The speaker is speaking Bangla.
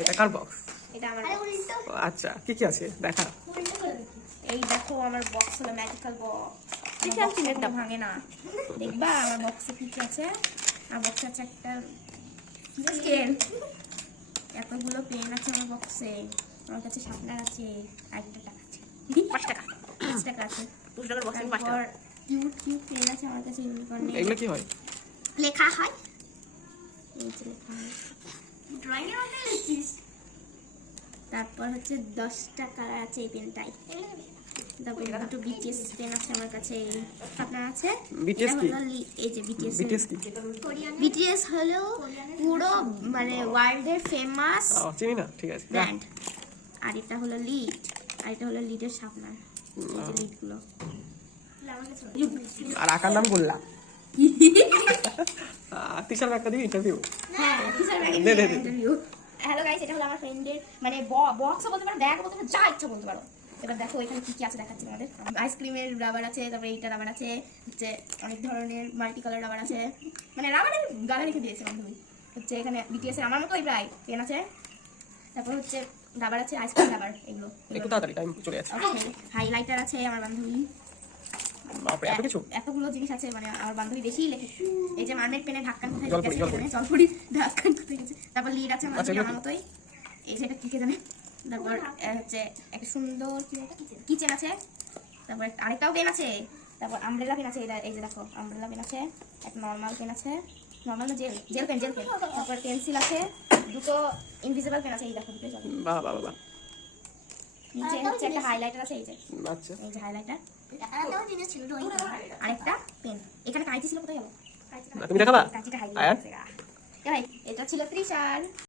এটা কার বক্স? এটা আমার আচ্ছা, কি কি আছে দেখা। এই দেখো আমার বক্স হলো ম্যাজিক্যাল বক্স, এটা ভাঙে না। দেখবা আমার বক্সে কি কি আছে। আমার বক্সে আছে একটা পেন, এতগুলো পেন আছে আমার বক্সে। আমার কাছে শার্পনার আছে, আর একটা টাকা আছে, 5 টাকা, 5 টাকা আছে। 2 টাকার বক্সে 5 টাকা। তারপর কিউট কিউট পেন আছে আমার কাছে, ইউনিকর্নের। এগুলো কি হয়? লেখা হয়, এই যে লেখা হয়, ড্রয়িং এর মধ্যে লিখিস। তারপর হচ্ছে 10 টাকা আছে এই পেনটাই। তারপর দুটো বিটিএস পেন আছে আমার কাছে, আপনার আছে। BTS কি? এই যে বিটিএস। BTS কি? বিটিএস হলো পুরো মানে ওয়ার্ল্ডের ফেমাস চিনি না, ঠিক আছে। ব্র্যান্ড। আর এটা হলো লিড, আর এটা হলো লিডের শার্পনার, এই যে লিডগুলো। আর আকার নাম বললাম। তিশার একটা দিবি ইন্টারভিউ। হ্যাঁ, কিসের ব্যাগে দে, দে, দে। ইন্টারভিউ। হ্যালো গাইস, এটা হলো আমার ফ্রেন্ডের মানে বক্সও বলতে পারো, ব্যাগ বলতে পারো, যা ইচ্ছা বলতে পারো। এবার দেখো এখানে কি কি আছে দেখাচ্ছি তোমাদের। আইসক্রিমের রাবার আছে, তারপরে এইটা রাবার আছে, হচ্ছে অনেক ধরনের মাল্টি কালার রাবার আছে, মানে রাবারের গালা রেখে দিয়েছে বান্ধবী। হচ্ছে এখানে বিটিএস এর আমার মতোই প্রায় পেন আছে। তারপর হচ্ছে রাবার আছে, আইসক্রিম রাবার, এগুলো। একটু তাড়াতাড়ি, টাইম চলে যাচ্ছে। হাইলাইটার আছে আমার বান্ধবী। বাপরে, এত কিছু। এতগুলো জিনিস আছে, মানে আমার বান্ধবী বেশিই লেখে। এই যে মারমেড পেনের ঢাক্কান কোথায় জলপরি, গেছে, জলপরি। জলপরি ঢাক্কান কোথায় গেছে। তারপর লিড আছে আমার আচ্ছা, আমার মতোই, এই যে এটা কি কে জানে। তারপর হচ্ছে একটা সুন্দর কিচেন আছে। তারপর আরেকটাও পেন আছে। তারপর আমব্রেলা পেন আছে, এই যে দেখো আমব্রেলা পেন আছে। একটা নর্মাল পেন আছে, normal gel gel pen, gel pen. তারপর পেন্সিল আছে, দুটো ইনভিজিবল পেন আছে, এই দেখো দুটো। বাহ বাহ বাহ। নিচে হচ্ছে একটা হাইলাইটার আছে, এই যে আচ্ছা, এই যে হাইলাইটার। আরেকটা পেন। এখানে কাঁচি ছিল, কোথায় গেল? তুমি দেখাবা? কাঁচিটা আয়ান? হাইলাইট। এটা ছিল তৃষার।